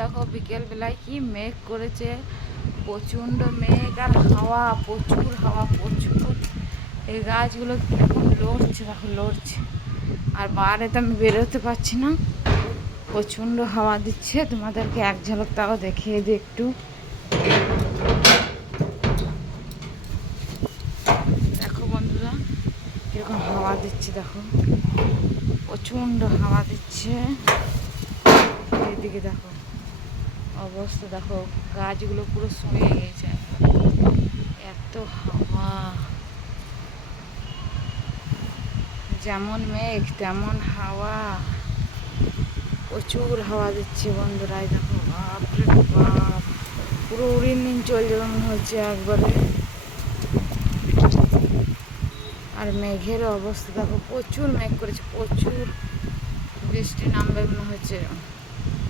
দেখো বিকেল বেলায় কি মেঘ করেছে, প্রচণ্ড মেঘ আর হাওয়া, প্রচুর হাওয়া, প্রচুর। এই গাছগুলো এখন লড়ছে, দেখো লড়ছে। আর বাইরে তো আমি বেরোতে পারছি না, প্রচণ্ড হাওয়া দিচ্ছে। তোমাদেরকে এক ঝলক তাও দেখিয়ে দিই একটু। দেখো বন্ধুরা কিরকম হাওয়া দিচ্ছে, দেখো প্রচণ্ড হাওয়া দিচ্ছে। এইদিকে দেখো অবস্থা, দেখো গাছগুলো পুরো শুয়ে গেছে, এত হাওয়া। যেমন মেঘ তেমন হাওয়া, প্রচুর হাওয়া দিচ্ছে বন্ধুরা। দেখো বাপরে বাপ, পুরো উড়িয়ে নিন চলে যাবে মনে হচ্ছে একবারে। আর মেঘের অবস্থা দেখো, প্রচুর মেঘ করেছে, প্রচুর বৃষ্টি নামবে মনে হচ্ছে।